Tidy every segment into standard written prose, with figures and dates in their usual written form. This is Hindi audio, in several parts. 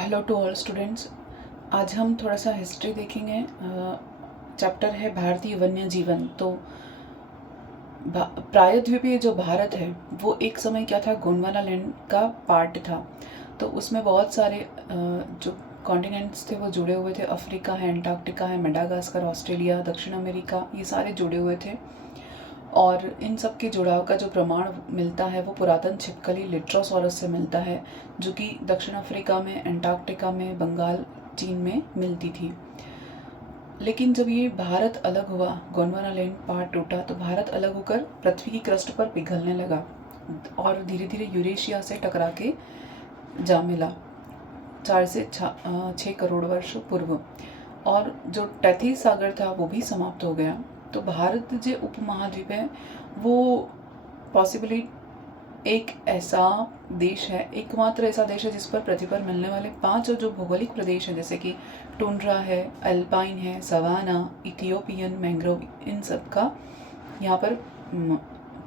Hello to all students. आज हम थोड़ा सा हिस्ट्री देखेंगे। चैप्टर है भारतीय वन्य जीवन। तो प्रायद्वीपीय जो भारत है वो एक समय क्या था, गोंडवाना लैंड का पार्ट था। तो उसमें बहुत सारे जो कॉन्टिनेंट्स थे वो जुड़े हुए थे। अफ्रीका है, अंटार्कटिका है, मेडागास्कर, ऑस्ट्रेलिया, दक्षिण अमेरिका, ये सारे जुड़े हुए थे। और इन सब के जुड़ाव का जो प्रमाण मिलता है वो पुरातन छिपकली लिट्रोसॉरस से मिलता है, जो कि दक्षिण अफ्रीका में, अंटार्कटिका में, बंगाल, चीन में मिलती थी। लेकिन जब ये भारत अलग हुआ, गोंडवाना लैंड पार्ट टूटा, तो भारत अलग होकर पृथ्वी की क्रस्ट पर पिघलने लगा और धीरे धीरे यूरेशिया से टकरा के जा मिला 4 से 6 करोड़ वर्ष पूर्व। और जो टैथिस सागर था वो भी समाप्त हो गया। तो भारत जो उपमहाद्वीप है वो पॉसिबली एक ऐसा देश है, एकमात्र ऐसा देश है जिस पर पृथ्वी पर मिलने वाले 5 जो भौगोलिक प्रदेश हैं, जैसे कि टुंड्रा है, अल्पाइन है, सवाना, इथियोपियन मैंग्रोव, इन सब का यहाँ पर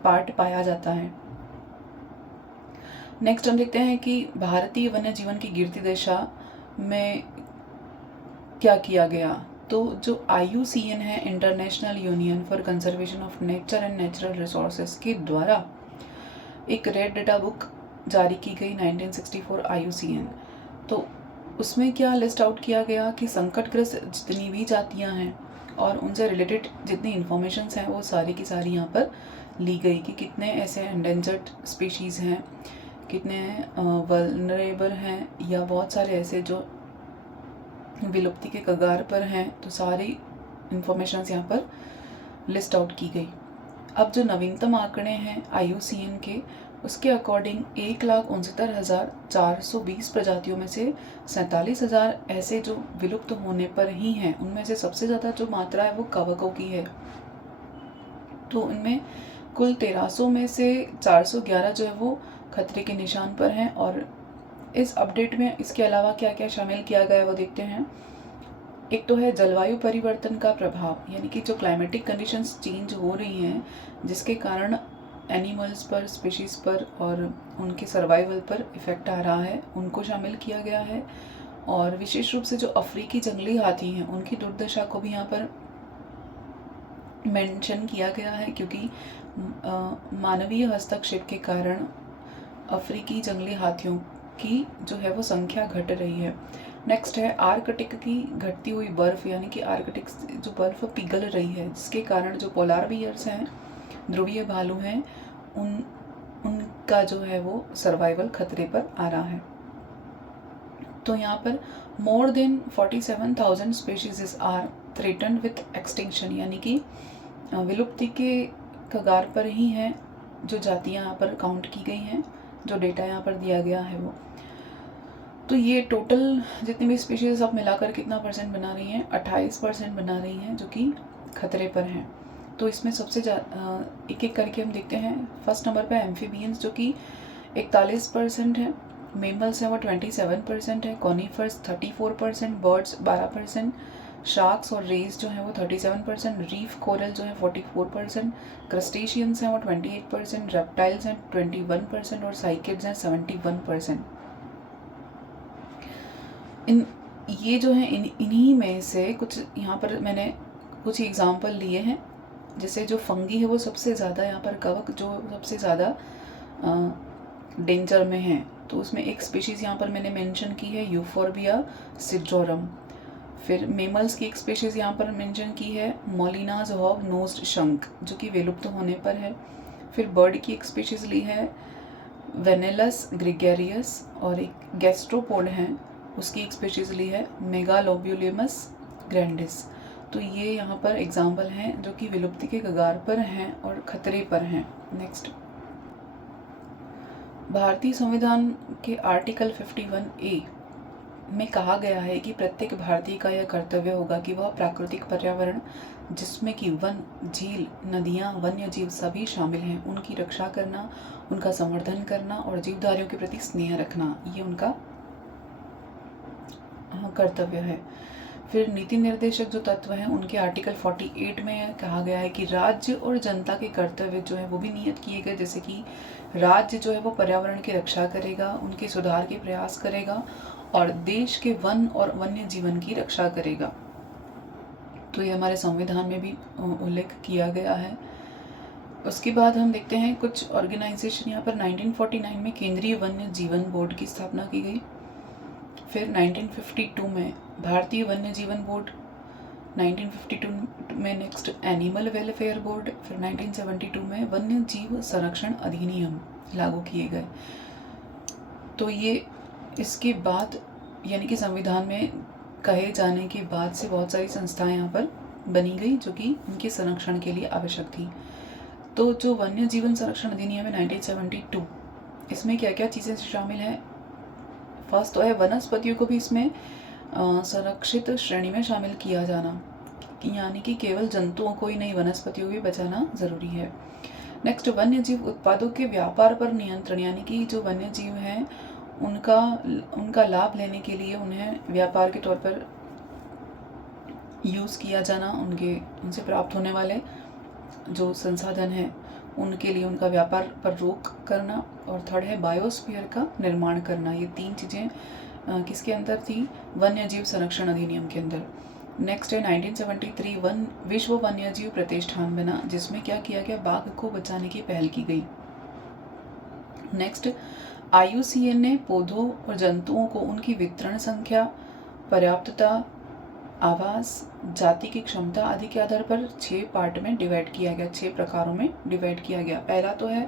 पार्ट पाया जाता है। नेक्स्ट हम देखते हैं कि भारतीय वन्य जीवन की गिरती दशा में क्या किया गया। तो जो IUCN है, international union for conservation of nature and natural resources के द्वारा एक रेड डेटा बुक जारी की गई 1964 IUCN। तो उसमें क्या लिस्ट आउट किया गया कि संकटग्रस्त जितनी भी जातियां हैं और उनसे रिलेटेड जितनी इंफॉर्मेशंस हैं वो सारी की सारी यहाँ पर ली गई कि कितने ऐसे एंडेंजर्ड स्पीशीज़ हैं, कितने वल्नरेबल हैं, या बहुत सारे ऐसे जो विलुप्ति के कगार पर हैं। तो सारी इंफॉर्मेशंस यहाँ पर लिस्ट आउट की गई। अब जो नवीनतम आंकड़े हैं IUCN के, उसके अकॉर्डिंग 1,69,420 प्रजातियों में से 47,000 ऐसे जो विलुप्त होने पर ही हैं। उनमें से सबसे ज़्यादा जो मात्रा है वो कवकों की है। तो इनमें कुल 1300 में से 411 जो है वो खतरे के निशान पर हैं। और इस अपडेट में इसके अलावा क्या क्या शामिल किया गया है वो देखते हैं। एक तो है जलवायु परिवर्तन का प्रभाव, यानी कि जो क्लाइमेटिक कंडीशंस चेंज हो रही हैं जिसके कारण एनिमल्स पर, स्पीशीज़ पर और उनके सर्वाइवल पर इफ़ेक्ट आ रहा है, उनको शामिल किया गया है। और विशेष रूप से जो अफ्रीकी जंगली हाथी हैं उनकी दुर्दशा को भी यहाँ पर मेंशन किया गया है, क्योंकि मानवीय हस्तक्षेप के कारण अफ्रीकी जंगली हाथियों की जो है वो संख्या घट रही है। नेक्स्ट है आर्कटिक की घटती हुई बर्फ़, यानी कि आर्कटिक जो बर्फ़ पिघल रही है जिसके कारण जो पोलार बियर्स हैं, ध्रुवीय भालू हैं, उनका जो है वो सर्वाइवल खतरे पर आ रहा है। तो यहाँ पर more than 47,000 species are threatened with extinction, यानी कि विलुप्ति के कगार पर ही हैं जो जातियाँ यहाँ पर काउंट की गई हैं, जो डेटा यहाँ पर दिया गया है वो। तो ये टोटल जितनी भी स्पीशीज सब मिलाकर कितना परसेंट बना रही हैं, 28% बना रही हैं जो कि खतरे पर हैं। तो इसमें सबसे एक एक करके हम देखते हैं। फर्स्ट नंबर पे एम्फीबियंस जो कि 41% है, मेमल्स हैं वो 27% है, कॉनिफर्स 34%, बर्ड्स 12%, शार्क्स और रेज जो हैं वो 37%, रीफ कोरल जो है 44%, क्रस्टेशियंस हैं वो 28%, रेप्टाइल्स हैं 21% और साइकिड्स हैं 71%। ये जो है इन्हीं में से कुछ यहाँ पर मैंने कुछ एग्जाम्पल लिए हैं। जैसे जो फंगी है वो सबसे ज़्यादा यहाँ पर, कवक जो सबसे ज़्यादा डेंजर में है, तो उसमें एक स्पीशीज़ यहाँ पर मैंने मेंशन की है, यूफोर्बिया सिड्रोरम। फिर मेमल्स की एक स्पीशीज़ यहाँ पर मेंशन की है, मोलिनाज हॉग नोज्ड शंक, जो कि विलुप्त होने पर है। फिर बर्ड की एक स्पीशीज़ ली है वेनेलस ग्रेगेरियस, और एक गैस्ट्रोपोड हैं उसकी एक स्पीशीज़ ली है मेगालोब्यूलेमस ग्रैंडिस। तो ये यहाँ पर एग्जाम्पल हैं जो कि विलुप्ति के कगार पर हैं और खतरे पर हैं। नेक्स्ट, भारतीय संविधान के आर्टिकल 51A में कहा गया है कि प्रत्येक भारतीय का यह कर्तव्य होगा कि वह प्राकृतिक पर्यावरण, जिसमें कि वन, झील, नदियाँ, वन्य जीव सभी शामिल हैं, उनकी रक्षा करना, उनका संवर्धन करना और जीवधारियों के प्रति स्नेह रखना, ये उनका कर्तव्य है। फिर नीति निर्देशक जो तत्व हैं उनके आर्टिकल 48 में कहा गया है कि राज्य और जनता के कर्तव्य जो है वो भी नियत किए गए, जैसे कि राज्य जो है वो पर्यावरण की रक्षा करेगा, उनके सुधार के प्रयास करेगा और देश के वन और वन्य जीवन की रक्षा करेगा। तो ये हमारे संविधान में भी उल्लेख किया गया है। उसके बाद हम देखते हैं कुछ ऑर्गेनाइजेशन। यहाँ पर 1949 में केंद्रीय वन्य जीवन बोर्ड की स्थापना की गई। फिर 1952 में भारतीय वन्य जीवन बोर्ड, 1952 में नेक्स्ट एनिमल वेलफेयर बोर्ड, फिर 1972 में वन्य जीव संरक्षण अधिनियम लागू किए गए। तो ये इसके बाद यानी कि संविधान में कहे जाने के बाद से बहुत सारी संस्थाएं यहाँ पर बनी गई जो कि उनके संरक्षण के लिए आवश्यक थी। तो जो वन्य जीवन संरक्षण अधिनियम है 1972, इसमें क्या क्या चीज़ें शामिल हैं? फर्स्ट तो है वनस्पतियों को भी इसमें संरक्षित श्रेणी में शामिल किया जाना, यानी कि केवल जंतुओं को ही नहीं वनस्पतियों को भी बचाना ज़रूरी है। नेक्स्ट वन्य जीव उत्पादों के व्यापार पर नियंत्रण, यानी कि जो वन्य जीव हैं उनका लाभ लेने के लिए उन्हें व्यापार के तौर पर यूज़ किया जाना, उनसे प्राप्त होने वाले जो संसाधन हैं उनके लिए उनका व्यापार पर रोक करना। और थर्ड है बायोस्फीयर का निर्माण करना। ये तीन चीज़ें किसके अंदर थी? वन्य जीव संरक्षण अधिनियम के अंदर। नेक्स्ट है 1973 विश्व वन्य जीव प्रतिष्ठान बना, जिसमें क्या किया गया? बाघ को बचाने की पहल की गई। नेक्स्ट IUCN ने पौधों और जंतुओं को उनकी वितरण संख्या, पर्याप्तता, आवास, जाति की क्षमता आदि के आधार पर 6 पार्ट में डिवाइड किया गया, 6 प्रकारों में डिवाइड किया गया। पहला तो है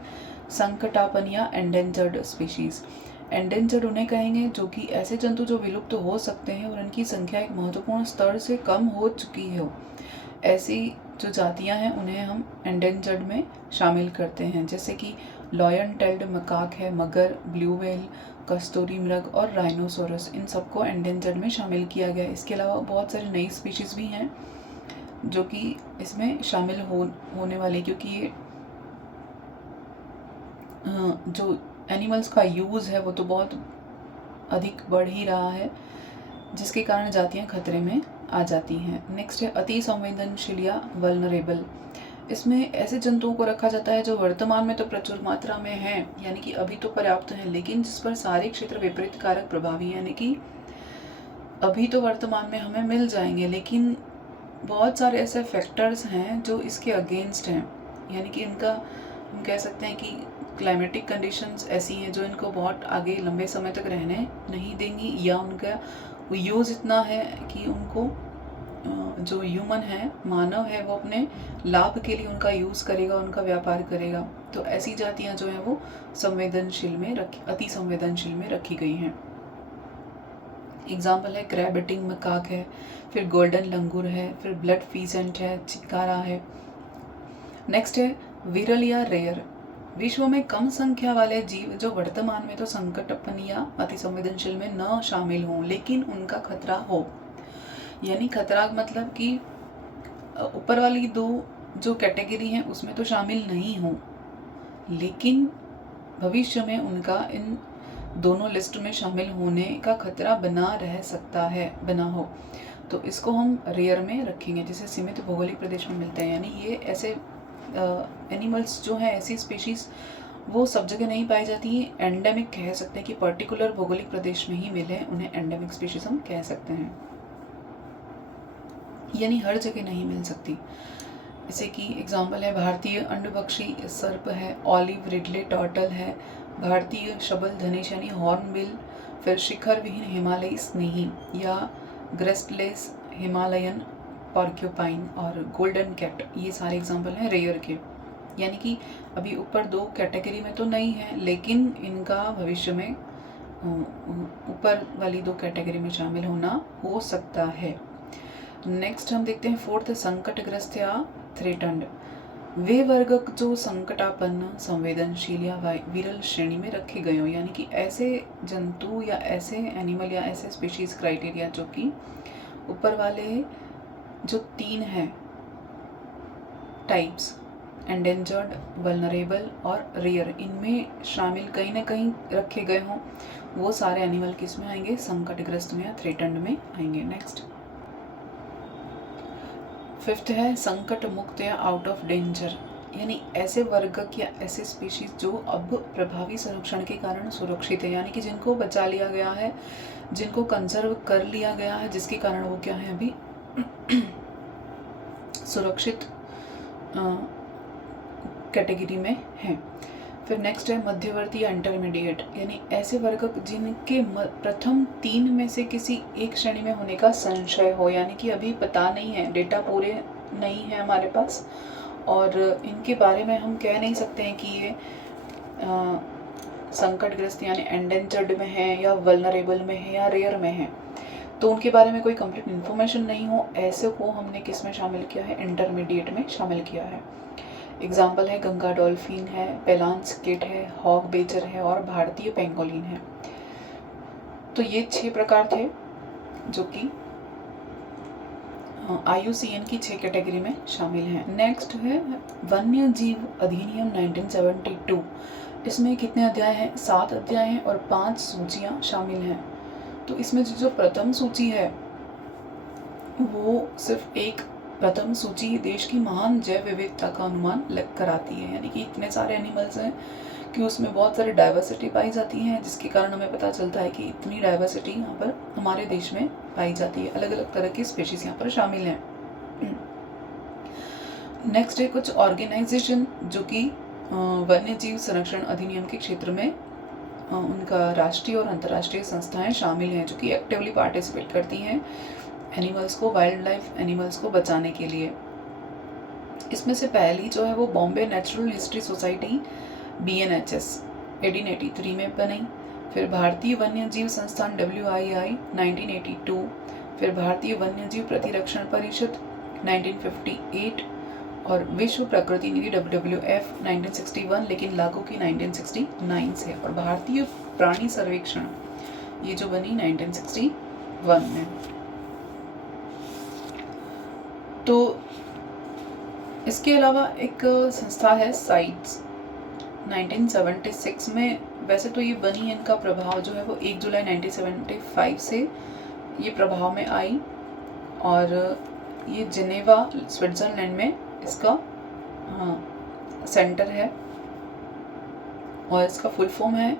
संकटापन या एंडेंजर्ड स्पीशीज। एंडेंजर्ड उन्हें कहेंगे जो कि ऐसे जंतु जो विलुप्त हो सकते हैं और उनकी संख्या एक महत्वपूर्ण स्तर से कम हो चुकी हो, ऐसी जो जातियां हैं उन्हें हम एंडेंजर्ड में शामिल करते हैं, जैसे कि लॉयन टेल्ड मकाक है, मगर, ब्लू व्हेल, कस्तूरी मृग और राइनोसोरस, इन सबको एंडेंजर्ड में शामिल किया गया। इसके अलावा बहुत सारी नई स्पीशीज़ भी हैं जो कि इसमें शामिल होने वाली, क्योंकि ये जो एनिमल्स का यूज़ है वो तो बहुत अधिक बढ़ ही रहा है, जिसके कारण जातियाँ खतरे में आ जाती हैं। नेक्स्ट है अति संवेदनशील या वल्नरेबल। इसमें ऐसे जंतुओं को रखा जाता है जो वर्तमान में तो प्रचुर मात्रा में हैं, यानी कि अभी तो पर्याप्त हैं, लेकिन जिस पर सारे क्षेत्र विपरीत कारक प्रभावी, यानी कि अभी तो वर्तमान में हमें मिल जाएंगे, लेकिन बहुत सारे ऐसे फैक्टर्स हैं जो इसके अगेंस्ट हैं, यानी कि इनका हम कह सकते हैं कि क्लाइमेटिक कंडीशंस ऐसी हैं जो इनको बहुत आगे लंबे समय तक रहने नहीं देंगी, या उनका यूज़ इतना है कि उनको जो ह्यूमन है, मानव है, वो अपने लाभ के लिए उनका यूज़ करेगा, उनका व्यापार करेगा। तो ऐसी जातियां जो हैं वो अति संवेदनशील में रखी गई हैं। एग्जाम्पल है क्रैब ईटिंग मकाक है, फिर गोल्डन लंगूर है, फिर ब्लड फीसेंट है, चिकारा है। नेक्स्ट है विरल या रेयर। विश्व में कम संख्या वाले जीव जो वर्तमान में तो संकटापन्न या अति संवेदनशील में न शामिल हों, लेकिन उनका खतरा हो, यानी खतरा मतलब कि ऊपर वाली 2 जो कैटेगरी हैं उसमें तो शामिल नहीं हो, लेकिन भविष्य में उनका इन दोनों लिस्ट में शामिल होने का खतरा बना हो, तो इसको हम रेयर में रखेंगे, जिसे सीमित भौगोलिक प्रदेश में मिलते हैं। यानी ये ऐसे एनिमल्स जो हैं, ऐसी स्पीशीज़ वो सब जगह नहीं पाई जाती हैं, एंडेमिक कह सकते हैं कि पर्टिकुलर भौगोलिक प्रदेश में ही मिले, उन्हें एंडेमिक स्पीशीज़ हम कह सकते हैं, यानी हर जगह नहीं मिल सकती। जैसे कि एग्जाम्पल है भारतीय अंडभक्षी सर्प है, ऑलिव रिडले टर्टल है, भारतीय शबल धनेश यानी हॉर्नबिल, फिर शिखर विहीन हिमालयी स्नेही या ग्रेस्टलेस हिमालयन पॉर्क्यूपाइन और गोल्डन कैट, ये सारे एग्जाम्पल हैं रेयर के। यानी कि अभी ऊपर 2 कैटेगरी में तो नहीं है, लेकिन इनका भविष्य में ऊपर वाली 2 कैटेगरी में शामिल होना हो सकता है। नेक्स्ट हम देखते हैं 4th संकटग्रस्त या थ्रेटन्ड। वे वर्ग जो संकटापन्न, संवेदनशील या विरल श्रेणी में रखे गए हो, यानी कि ऐसे जंतु या ऐसे एनिमल या ऐसे स्पीशीज क्राइटेरिया जो कि ऊपर वाले जो 3 हैं टाइप्स, एंडेंजर्ड, वल्नरेबल और रेयर, इनमें शामिल कहीं ना कहीं रखे गए हों, वो सारे एनिमल किस में आएंगे? संकटग्रस्त में या थ्रेटन्ड में आएंगे। नेक्स्ट फिफ्थ है संकट मुक्त या आउट ऑफ डेंजर, यानी ऐसे वर्ग या ऐसे स्पीशीज जो अब प्रभावी संरक्षण के कारण सुरक्षित है, यानी कि जिनको बचा लिया गया है, जिनको कंजर्व कर लिया गया है, जिसके कारण वो क्या है अभी सुरक्षित कैटेगरी में है। फिर नेक्स्ट है मध्यवर्ती या इंटरमीडिएट, यानी ऐसे वर्ग जिनके प्रथम 3 में से किसी एक श्रेणी में होने का संशय हो, यानी कि अभी पता नहीं है, डेटा पूरे नहीं है हमारे पास और इनके बारे में हम कह नहीं सकते हैं कि ये संकटग्रस्त यानी एंडेंजर्ड में है या वल्नरेबल में है या रेयर में है, तो उनके बारे में कोई कंप्लीट इन्फॉर्मेशन नहीं हो, ऐसे को हमने किस में शामिल किया है, इंटरमीडिएट में शामिल किया है। एग्जाम्पल है गंगा डॉल्फिन है, पेलांस किट है, हॉग बेचर है और भारतीय पेंगोलिन है। तो ये 6 प्रकार थे जो कि IUCN की 6 कैटेगरी में शामिल हैं। नेक्स्ट है वन्य जीव अधिनियम 1972। इसमें कितने अध्याय हैं? 7 अध्याय हैं और 5 सूचियाँ शामिल हैं। तो इसमें जो प्रथम सूची है वो सिर्फ एक प्रथम सूची देश की महान जैव विविधता का अनुमान कराती है, यानी कि इतने सारे एनिमल्स हैं कि उसमें बहुत सारी डाइवर्सिटी पाई जाती है, जिसके कारण हमें पता चलता है कि इतनी डाइवर्सिटी यहाँ पर हमारे देश में पाई जाती है, अलग अलग तरह की स्पीशीज यहाँ पर शामिल हैं। नेक्स्ट है कुछ ऑर्गेनाइजेशन जो कि वन्य जीव संरक्षण अधिनियम के क्षेत्र में उनका राष्ट्रीय और अंतर्राष्ट्रीय संस्थाएं शामिल हैं जो कि एक्टिवली पार्टिसिपेट करती हैं एनिमल्स को, वाइल्ड लाइफ एनिमल्स को बचाने के लिए। इसमें से पहली जो है वो Bombay natural history society BNHS 1883 में बनी, फिर भारतीय वन्य जीव संस्थान WII 1982, फिर भारतीय वन्य जीव प्रतिरक्षण परिषद 1958 और विश्व प्रकृति निधि WWF 1961, लेकिन लागू की 1969 से, और भारतीय प्राणी सर्वेक्षण ये जो बनी 1961 में। तो इसके अलावा एक संस्था है साइट्स 1976 में, वैसे तो ये बनी, इनका प्रभाव जो है वो 1 जुलाई 1975 से ये प्रभाव में आई और ये जिनेवा स्विट्जरलैंड में इसका सेंटर है और इसका फुल फॉर्म है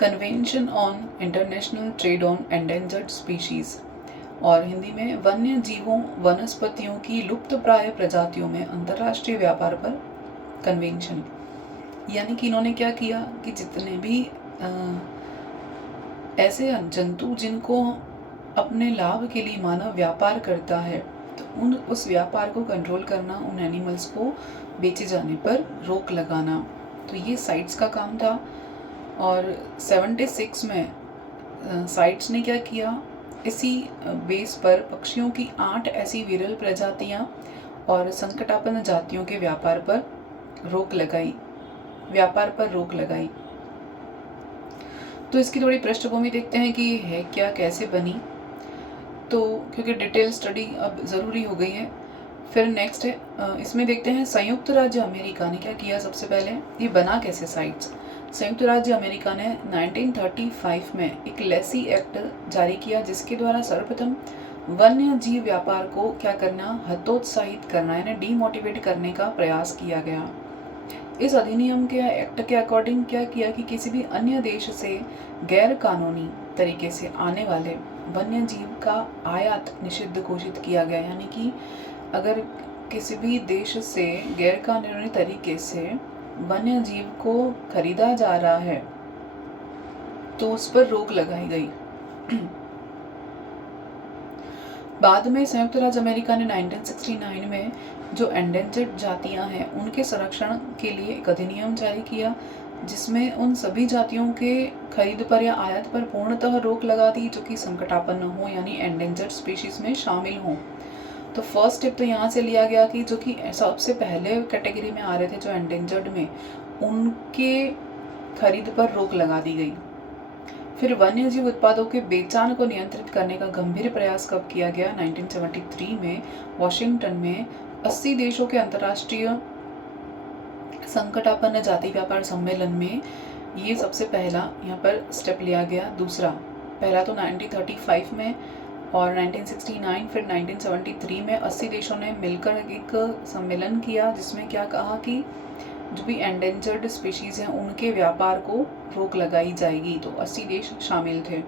convention on international trade on endangered species, और हिंदी में वन्य जीवों वनस्पतियों की लुप्त प्राय प्रजातियों में अंतर्राष्ट्रीय व्यापार पर कन्वेंशन। यानी कि इन्होंने क्या किया कि जितने भी ऐसे जंतु जिनको अपने लाभ के लिए मानव व्यापार करता है, तो उस व्यापार को कंट्रोल करना, उन एनिमल्स को बेचे जाने पर रोक लगाना, तो ये साइट्स का काम था। और 76 में साइट्स ने क्या किया, इसी बेस पर पक्षियों की 8 ऐसी विरल प्रजातियां और संकटापन्न जातियों के व्यापार पर रोक लगाई। तो इसकी थोड़ी पृष्ठभूमि देखते हैं कि ये है क्या, कैसे बनी, तो क्योंकि डिटेल स्टडी अब ज़रूरी हो गई है। फिर नेक्स्ट है इसमें देखते हैं संयुक्त राज्य अमेरिका ने क्या किया। सबसे पहले ये बना कैसे साइट्स। संयुक्त राज्य अमेरिका ने 1935 में एक लेसी एक्ट जारी किया जिसके द्वारा सर्वप्रथम वन्य जीव व्यापार को क्या करना, हतोत्साहित करना, यानी डीमोटिवेट करने का प्रयास किया गया। इस अधिनियम के एक्ट के अकॉर्डिंग क्या किया कि किसी भी अन्य देश से गैर कानूनी तरीके से आने वाले वन्य जीव का आयात निषिद्ध घोषित किया गया। यानी कि अगर किसी भी देश से गैर कानूनी तरीके से वन्य जीव को खरीदा जा रहा है तो उस पर रोक लगाई गई। बाद में संयुक्त राज्य अमेरिका ने 1969 में जो एंडेंजर्ड जातियां हैं उनके संरक्षण के लिए एक अधिनियम जारी किया जिसमें उन सभी जातियों के खरीद पर या आयात पर पूर्णतः रोक लगा दी जो कि संकटापन्न हो, यानी एंडेंजर्ड स्पीशीज में शामिल हों। तो फर्स्ट स्टेप तो यहाँ से लिया गया कि जो कि सबसे पहले कैटेगरी में आ रहे थे जो एंडेंजर्ड में, उनके खरीद पर रोक लगा दी गई। फिर वन्य जीव उत्पादों के बेचान को नियंत्रित करने का गंभीर प्रयास कब किया गया, 1973 में वॉशिंगटन में 80 देशों के अंतर्राष्ट्रीय संकटापन्न जाति व्यापार सम्मेलन में ये सबसे पहला यहाँ पर स्टेप लिया गया। दूसरा, पहला तो 1935 में और 1969 फिर 1973 में 80 देशों ने मिलकर एक सम्मेलन किया जिसमें क्या कहा कि जो भी एंडेंजर्ड स्पीशीज़ हैं उनके व्यापार को रोक लगाई जाएगी। तो 80 देश शामिल थे।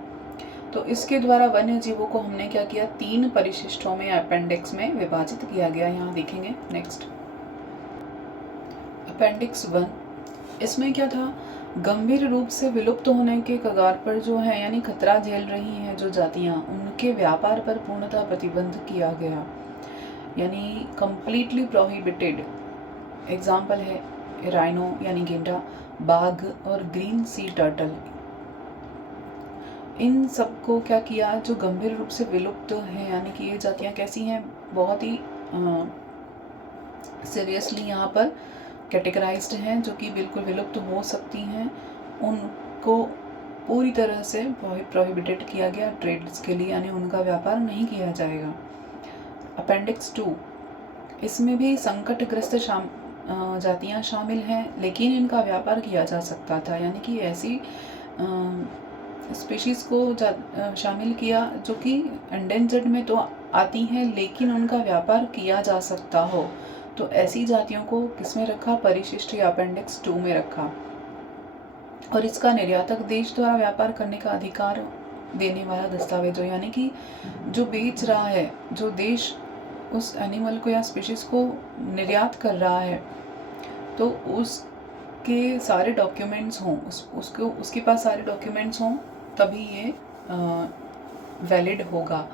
तो इसके द्वारा वन्य जीवों को हमने क्या किया, 3 परिशिष्टों में अपेंडिक्स में विभाजित किया गया। यहाँ देखेंगे नेक्स्ट अपेंडिक्स 1। इसमें क्या था, गंभीर रूप से विलुप्त होने के कगार पर जो है यानी खतरा झेल रही हैं जो जातियाँ, उनके व्यापार पर पूर्णतः प्रतिबंध किया गया, यानी कंप्लीटली प्रोहिबिटेड। एग्जाम्पल है राइनो यानी गेंडा, बाघ और ग्रीन सी टर्टल। इन सबको क्या किया, जो गंभीर रूप से विलुप्त हैं यानी कि ये जातियाँ कैसी हैं, बहुत ही सीरियसली यहाँ पर कैटेगराइज्ड हैं, जो कि बिल्कुल विलुप्त हो सकती हैं, उनको पूरी तरह से प्रोहिबिटेड किया गया ट्रेड्स के लिए, यानी उनका व्यापार नहीं किया जाएगा। अपेंडिक्स 2, इसमें भी संकटग्रस्त जातियाँ शामिल हैं, लेकिन इनका व्यापार किया जा सकता था, यानी कि ऐसी स्पीशीज़ को शामिल किया जो कि एंडेंजर्ड में तो आती हैं लेकिन उनका व्यापार किया जा सकता हो। तो ऐसी जातियों को किसमें रखा, परिशिष्ट या अपेंडिक्स 2 में रखा। और इसका निर्यातक देश द्वारा व्यापार करने का अधिकार देने वाला दस्तावेज हो, यानी कि जो बेच रहा है, जो देश उस एनिमल को या स्पीशीज़ को निर्यात कर रहा है, तो उसके सारे डॉक्यूमेंट्स हों, उसके पास सारे डॉक्यूमेंट्स हों, तभी ये वैलिड होगा।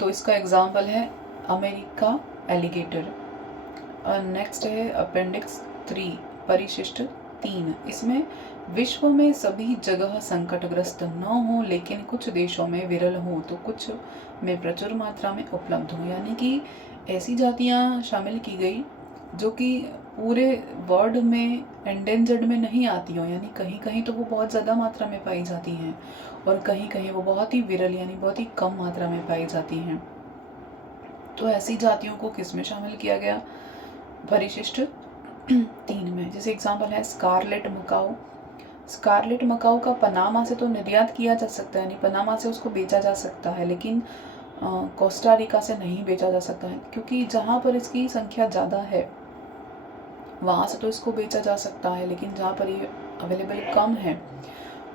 तो इसका एग्जाम्पल है अमेरिका एलिगेटर। नेक्स्ट है अपेंडिक्स 3, परिशिष्ट 3। इसमें विश्व में सभी जगह संकटग्रस्त न हो, लेकिन कुछ देशों में विरल हो तो कुछ में प्रचुर मात्रा में उपलब्ध हो, यानी कि ऐसी जातियां शामिल की गई जो कि पूरे वर्ल्ड में एंडेंजर्ड में नहीं आती हो, यानी कहीं कहीं तो वो बहुत ज़्यादा मात्रा में पाई जाती हैं और कहीं कहीं वो बहुत ही विरल यानी बहुत ही कम मात्रा में पाई जाती हैं। तो ऐसी जातियों को किस में शामिल किया गया, परिशिष्ट 3 में। जैसे एग्जाम्पल है स्कारलेट मकाऊ। स्कारलेट मकाऊ का पनामा से तो निर्यात किया जा सकता है, यानी पनामा से उसको बेचा जा सकता है, लेकिन कोस्टा रिका से नहीं बेचा जा सकता है, क्योंकि जहाँ पर इसकी संख्या ज़्यादा है वहाँ से तो इसको बेचा जा सकता है, लेकिन जहाँ पर ये अवेलेबल कम है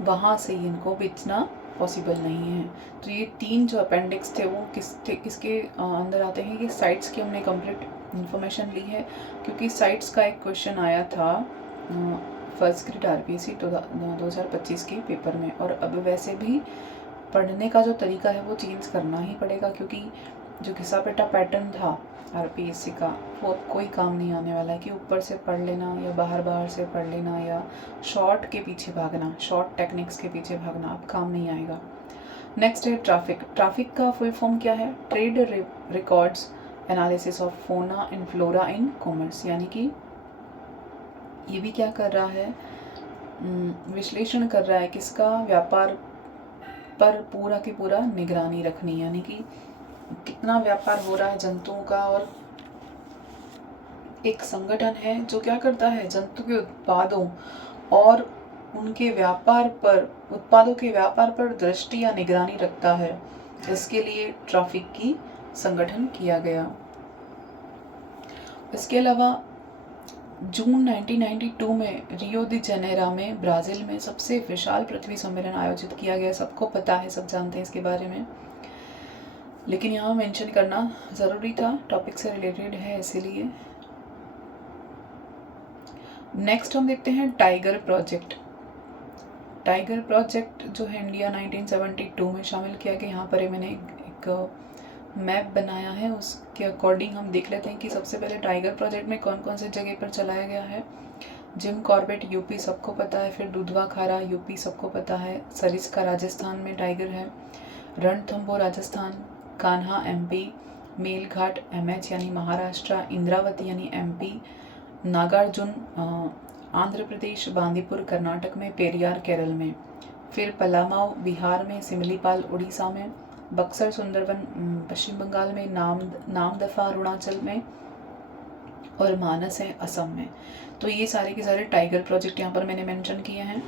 वहाँ से इनको बेचना पॉसिबल नहीं है। तो ये 3 जो अपेंडिक्स थे वो किसके अंदर आते हैं, ये साइट्स की हमने कंप्लीट इन्फॉर्मेशन ली है, क्योंकि साइट्स का एक क्वेश्चन आया था फर्स्ट ग्रेड RPSC 2025 के पेपर में, और अब वैसे भी पढ़ने का जो तरीका है वो चेंज करना ही पड़ेगा, क्योंकि जो घिसा पेटा पैटर्न था RPSC का वो अब कोई काम नहीं आने वाला है कि ऊपर से पढ़ लेना या बाहर से पढ़ लेना या शॉर्ट के पीछे भागना, शॉर्ट टेक्निक्स के पीछे भागना, अब काम नहीं आएगा। नेक्स्ट है ट्रैफिक। ट्रैफिक का फुल फॉर्म क्या है, ट्रेड रिकॉर्ड्स एनालिसिस ऑफ फोना एंड फ्लोरा इन कॉमर्स, यानी कि ये भी क्या कर रहा है, विश्लेषण कर रहा है किसका, व्यापार पर पूरा की पूरा निगरानी रखनी, यानी कि कितना व्यापार हो रहा है जंतुओं का। और एक संगठन है जो क्या करता है, जंतु के उत्पादों और उनके व्यापार पर, उत्पादों के व्यापार पर दृष्टि या निगरानी रखता है। इसके लिए ट्रैफिक की संगठन किया गया। इसके अलावा जून 1992 में रियो दी जेनेरो में ब्राज़ील में सबसे विशाल पृथ्वी सम्मेलन आयोजित किया गया। सबको पता है, सब जानते हैं इसके बारे में, लेकिन यहाँ मेंशन करना ज़रूरी था, टॉपिक से रिलेटेड है इसीलिए। नेक्स्ट हम देखते हैं टाइगर प्रोजेक्ट। टाइगर प्रोजेक्ट जो है इंडिया 1972 में शामिल किया गया। यहाँ पर मैंने एक मैप बनाया है, उसके अकॉर्डिंग हम देख लेते हैं कि सबसे पहले टाइगर प्रोजेक्ट में कौन कौन से जगह पर चलाया गया है। जिम कॉर्बेट यूपी सबको पता है, फिर दुधवा खारा यूपी सबको पता है, सरिस्का राजस्थान में टाइगर है, रणथंभौर राजस्थान, कान्हा MP, मेलघाट MH यानी महाराष्ट्र, इंद्रावती यानी MP, नागार्जुन आंध्र प्रदेश, बांदीपुर कर्नाटक में, पेरियार केरल में, फिर पलामाऊ बिहार में, सिमलीपाल उड़ीसा में, बक्सर सुंदरवन पश्चिम बंगाल में, नामदफा अरुणाचल में, और मानस है असम में। तो ये सारे के सारे टाइगर प्रोजेक्ट यहाँ पर मैंने मेंशन किए हैं।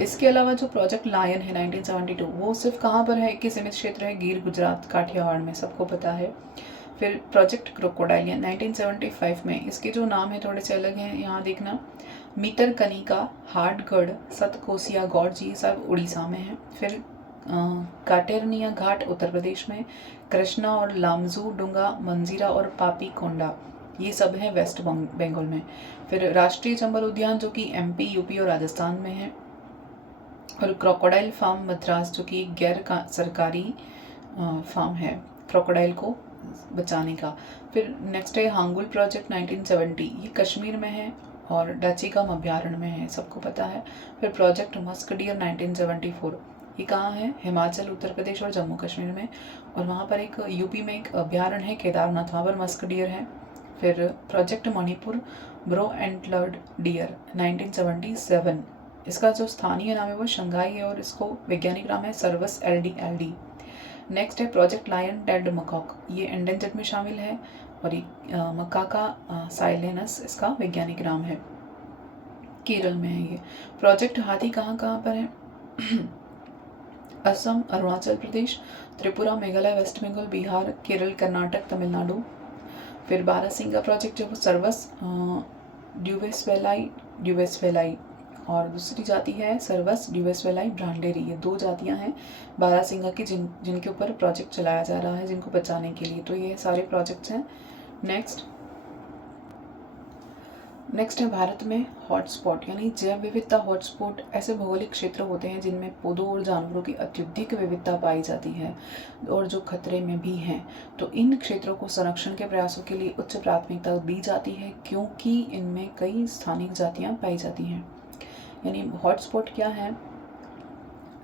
इसके अलावा जो प्रोजेक्ट लायन है 1972, वो सिर्फ कहाँ पर है, एक सीमित क्षेत्र है, गिर गुजरात काठियावाड़ में, सबको पता है। फिर प्रोजेक्ट क्रोकोडाइल 1975 में, इसके जो नाम है थोड़े से अलग हैं, यहाँ देखना, मीटर कनिका, हार्डगढ़, सतकोसिया गॉर्ज, ये सब उड़ीसा में है। फिर काटेरनिया घाट उत्तर प्रदेश में, कृष्णा और लामजू डुंगा, मंजीरा और पापी कोंडा, ये सब है वेस्ट बंगाल में। फिर राष्ट्रीय चंबल उद्यान जो कि एमपी, यूपी और राजस्थान में है। और क्रोकोडाइल फार्म मद्रास जो कि एक गैर सरकारी फार्म है क्रोकोडाइल को बचाने का। फिर नेक्स्ट है हांगुल प्रोजेक्ट 1970, ये कश्मीर में है और डचीकम अभ्यारण्य में है, सबको पता है। फिर प्रोजेक्ट मस्क डियर 1974, ये कहाँ है, हिमाचल, उत्तर प्रदेश और जम्मू कश्मीर में। और वहाँ पर एक यूपी में एक अभ्यारण्य है केदारनाथ, वहाँ पर मस्क डियर है। फिर project Manipur brow antlered deer 1977, इसका जो स्थानीय नाम है वो शंघाई है और इसको वैज्ञानिक नाम है सर्वस LD। नेक्स्ट है प्रोजेक्ट लायन डेड मकॉक, ये एंडेंजर्ड में शामिल है और मकाका साइलेनस इसका वैज्ञानिक नाम है, केरल में है ये। प्रोजेक्ट हाथी कहाँ कहाँ पर है असम, अरुणाचल प्रदेश, त्रिपुरा, मेघालय, वेस्ट बंगाल, बिहार, केरल, कर्नाटक, तमिलनाडु। फिर बारहसिंगा प्रोजेक्ट जो वो सर्वस ड्यूवेसवेलाई और दूसरी जाति है सर्वस ड्यूवेसवेलाई ब्रांडेरी, ये दो जातियां हैं बारहसिंगा की जिनके ऊपर प्रोजेक्ट चलाया जा रहा है जिनको बचाने के लिए। तो ये सारे प्रोजेक्ट्स हैं। नेक्स्ट है भारत में हॉटस्पॉट यानी जैव विविधता हॉटस्पॉट, ऐसे भौगोलिक क्षेत्र होते हैं जिनमें पौधों और जानवरों की अत्यधिक विविधता पाई जाती है और जो खतरे में भी हैं। तो इन क्षेत्रों को संरक्षण के प्रयासों के लिए उच्च प्राथमिकता दी जाती है क्योंकि इनमें कई स्थानिक जातियां पाई जाती हैं। यानी हॉटस्पॉट क्या है,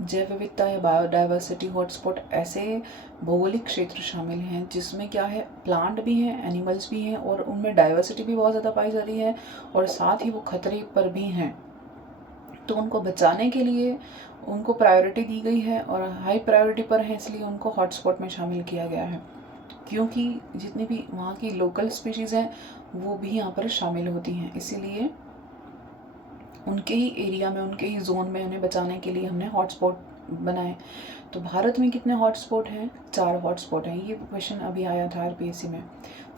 जैव विविधता या बायोडाइवर्सिटी हॉटस्पॉट ऐसे भौगोलिक क्षेत्र शामिल हैं जिसमें क्या है, प्लांट भी हैं, एनिमल्स भी हैं और उनमें डाइवर्सिटी भी बहुत ज़्यादा पाई जाती है और साथ ही वो खतरे पर भी हैं। तो उनको बचाने के लिए उनको प्रायोरिटी दी गई है और हाई प्रायोरिटी पर है, इसलिए उनको हॉटस्पॉट में शामिल किया गया है क्योंकि जितनी भी वहाँ की लोकल स्पीशीज़ हैं वो भी यहाँ पर शामिल होती हैं, इसीलिए उनके ही एरिया में, उनके ही जोन में उन्हें बचाने के लिए हमने हॉटस्पॉट बनाए। तो भारत में कितने हॉटस्पॉट हैं, 4 हॉटस्पॉट हैं। ये क्वेश्चन अभी आया था RPSC में।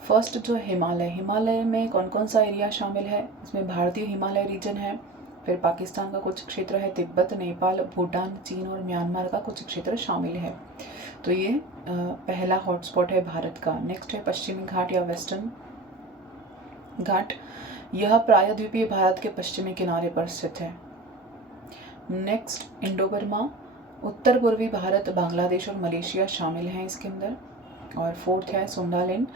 फर्स्ट जो हिमालय में कौन कौन सा एरिया शामिल है, इसमें भारतीय हिमालय रीजन है, फिर पाकिस्तान का कुछ क्षेत्र है, तिब्बत, नेपाल, भूटान, चीन और म्यांमार का कुछ क्षेत्र शामिल है। तो ये पहला हॉटस्पॉट है भारत का। नेक्स्ट है पश्चिमी घाट या वेस्टर्न घाट, यह प्रायद्वीपीय भारत के पश्चिमी किनारे पर स्थित है। नेक्स्ट इंडो बर्मा, उत्तर पूर्वी भारत, बांग्लादेश और मलेशिया शामिल हैं इसके अंदर। और फोर्थ है सुंडालिन,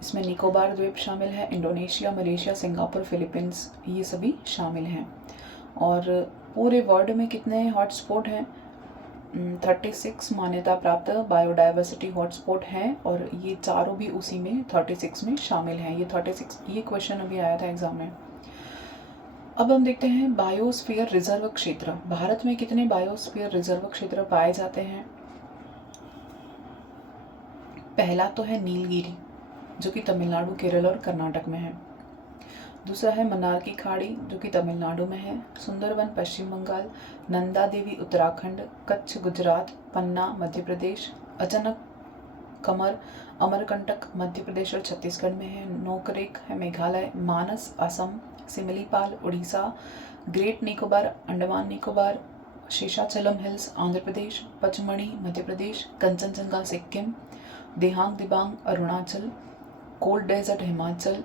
इसमें निकोबार द्वीप शामिल है, इंडोनेशिया, मलेशिया, सिंगापुर, फिलीपींस, ये सभी शामिल हैं। और पूरे वर्ल्ड में कितने हॉटस्पॉट हैं, 36 मान्यता प्राप्त बायोडाइवर्सिटी हॉटस्पॉट हैं और ये चारों भी उसी में 36 में शामिल हैं। ये 36, ये क्वेश्चन अभी आया था एग्जाम में। अब हम देखते हैं बायोस्फीयर रिजर्व क्षेत्र, भारत में कितने बायोस्फीयर रिजर्व क्षेत्र पाए जाते हैं। पहला तो है नीलगिरी जो कि तमिलनाडु, केरल और कर्नाटक में है। दूसरा है मन्नार की खाड़ी जो कि तमिलनाडु में है, सुंदरवन पश्चिम बंगाल, नंदा देवी उत्तराखंड, कच्छ गुजरात, पन्ना मध्य प्रदेश, अचानक कमर अमरकंटक मध्य प्रदेश और छत्तीसगढ़ में है, नोकरेक है मेघालय, मानस Assam, Similipal Orissa, great Nicobar Andaman Nicobar, Seshachalam hills Andhra Pradesh, Pachmarhi Madhya Pradesh, Kanchenjunga Sikkim, Dihang Dibang Arunachal, cold desert Himachal,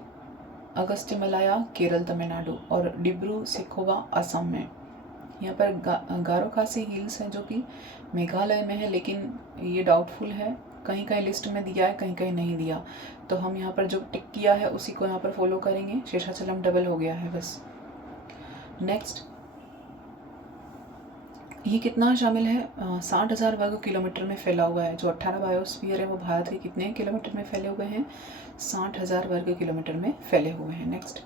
अगस्त्यमलाया Kerala Tamil Nadu और डिब्रू सिखोवा असम में। यहाँ पर गारो खासी हिल्स हैं जो कि मेघालय में है, लेकिन ये डाउटफुल है, कहीं कहीं लिस्ट में दिया है, कहीं कहीं नहीं दिया। तो हम यहाँ पर जो टिक किया है उसी को यहाँ पर फॉलो करेंगे। शेषाचलम डबल हो गया है बस। नेक्स्ट, ये कितना शामिल है, 60,000 वर्ग किलोमीटर में फैला हुआ है। जो 18 बायोस्फीयर है वो भारत के कितने किलोमीटर में फैले हुए हैं, 60,000 वर्ग किलोमीटर में फैले हुए हैं। नेक्स्ट,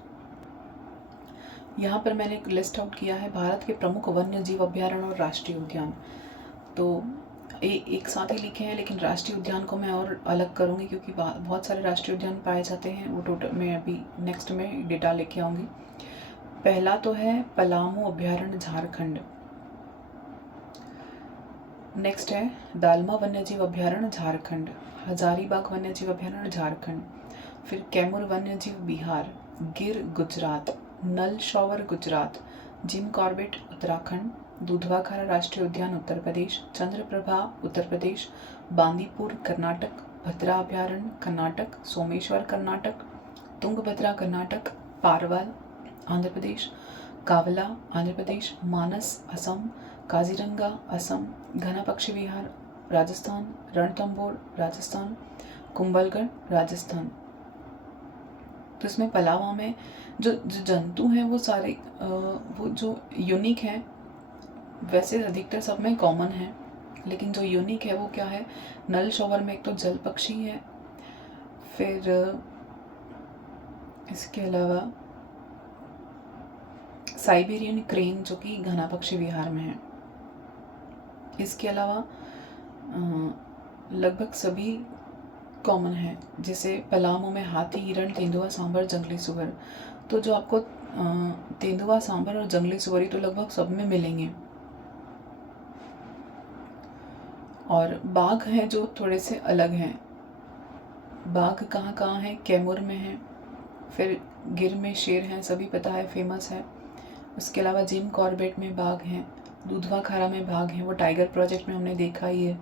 यहाँ पर मैंने एक लिस्ट आउट किया है भारत के प्रमुख वन्य जीव अभ्यारण्य और राष्ट्रीय उद्यान। तो एक साथ ही लिखे हैं, लेकिन राष्ट्रीय उद्यान को मैं और अलग करूँगी क्योंकि बहुत सारे राष्ट्रीय उद्यान पाए जाते हैं। वो टोटल मैं अभी नेक्स्ट में डेटा लेके आऊँगी। पहला तो है पलामू अभ्यारण्य झारखंड। नेक्स्ट है दालमा वन्यजीव अभ्यारण्य झारखंड, हजारीबाग वन्यजीव अभ्यारण्य झारखंड, फिर कैमूर वन्यजीव बिहार, गिर गुजरात, नल शॉवर गुजरात, जिम कॉर्बेट उत्तराखंड, दूधवा खारा राष्ट्रीय उद्यान उत्तर प्रदेश, चंद्रप्रभा उत्तर प्रदेश, बांदीपुर कर्नाटक, भद्रा अभ्यारण्य कर्नाटक, सोमेश्वर कर्नाटक, तुंगभद्रा कर्नाटक, पारवाल आंध्र प्रदेश, कावला आंध्र प्रदेश, मानस असम, काजीरंगा असम, घना पक्षी विहार राजस्थान, रणथंभौर राजस्थान, कुंभलगढ़ राजस्थान। तो इसमें पलावा में जो जंतु हैं वो सारे वो जो यूनिक हैं, वैसे अधिकतर सब में कॉमन है, लेकिन जो यूनिक है वो क्या है, नल शॉवर में एक तो जल पक्षी है, फिर इसके अलावा साइबेरियन क्रेन जो कि घना पक्षी विहार में है। इसके अलावा लगभग सभी कॉमन है, जैसे पलामू में हाथी, हिरण, तेंदुआ, सांभर, जंगली सुअर। तो जो आपको तेंदुआ, सांभर और जंगली सुअर तो लगभग सब में मिलेंगे। और बाघ हैं जो थोड़े से अलग हैं। बाघ कहाँ कहाँ हैं, कैमूर में है, फिर गिर में शेर हैं, सभी पता है, फेमस है। उसके अलावा जिम कॉर्बेट में बाघ हैं, दूधवा खारा में बाघ हैं, वो टाइगर प्रोजेक्ट में हमने देखा ही है।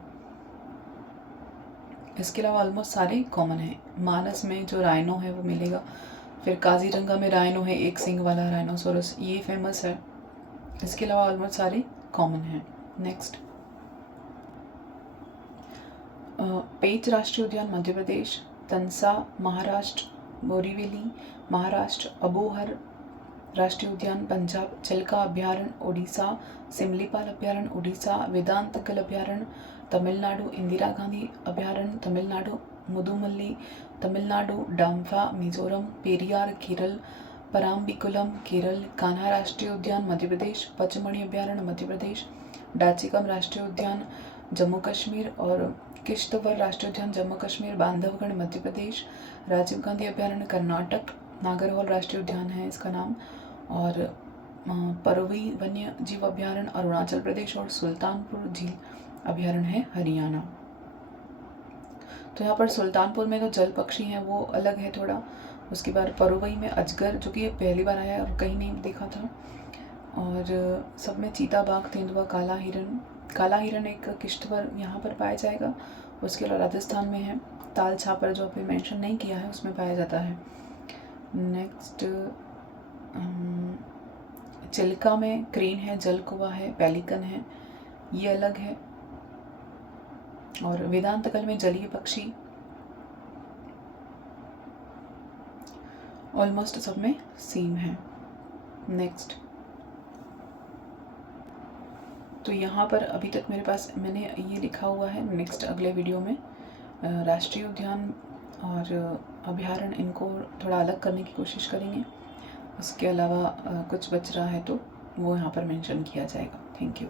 इसके अलावा ऑलमोस्ट सारे कॉमन हैं। मानस में जो राइनो है वो मिलेगा, फिर काजीरंगा में राइनो है, एक सिंग वाला राइनोसोरस, ये फेमस है। इसके अलावा ऑलमोस्ट सारे कॉमन हैं। नेक्स्ट पेंच राष्ट्रीय उद्यान मध्य प्रदेश, तंसा महाराष्ट्र, बोरीवली महाराष्ट्र, अबोहर राष्ट्रीय उद्यान पंजाब, चिल्का अभ्यारण्य उड़ीसा, सिमलीपाल अभ्यारण्य उड़ीसा, वेदांतगल अभ्यारण्य तमिलनाडु, इंदिरा गांधी अभ्यारण्य तमिलनाडु, मुदुमल्ली तमिलनाडु, डाम्फा मिजोरम, पेरियार केरल, पराम्बिकुलम केरल, कान्हा राष्ट्रीय उद्यान मध्य प्रदेश, पचमढ़ी अभ्यारण्य मध्य प्रदेश, डाचिकम राष्ट्रीय उद्यान जम्मू कश्मीर और किश्तवर राष्ट्रीय उद्यान जम्मू कश्मीर, बांधवगढ़ मध्य प्रदेश, राजीव गांधी अभ्यारण्य कर्नाटक, नागरहोल राष्ट्रीय उद्यान है इसका नाम, और परवी वन्य जीव अभ्यारण्य अरुणाचल प्रदेश, और सुल्तानपुर झील अभ्यारण्य है हरियाणा। तो यहाँ पर सुल्तानपुर में जो जल पक्षी हैं वो अलग है थोड़ा। उसके बाद परुवई में अजगर, जो कि पहली बार आया और कहीं नहीं देखा था, और सब में चीता, बाघ, तेंदुआ, काला हिरन एक किश्तवर यहाँ पर पाया जाएगा। उसके अलावा राजस्थान में है ताल छापर, जो अभी मेंशन नहीं किया है, उसमें पाया जाता है। नेक्स्ट चिल्का में क्रेन है, जल कुआ है, पेलिकन है, ये अलग है। और वेदांतगल में जलीय पक्षी, ऑलमोस्ट सब में सेम है। नेक्स्ट तो यहाँ पर अभी तक मेरे पास मैंने ये लिखा हुआ है। नेक्स्ट अगले वीडियो में राष्ट्रीय उद्यान और अभ्यारण्य, इनको थोड़ा अलग करने की कोशिश करेंगे। उसके अलावा कुछ बच रहा है तो वो यहाँ पर मेंशन किया जाएगा। Thank you.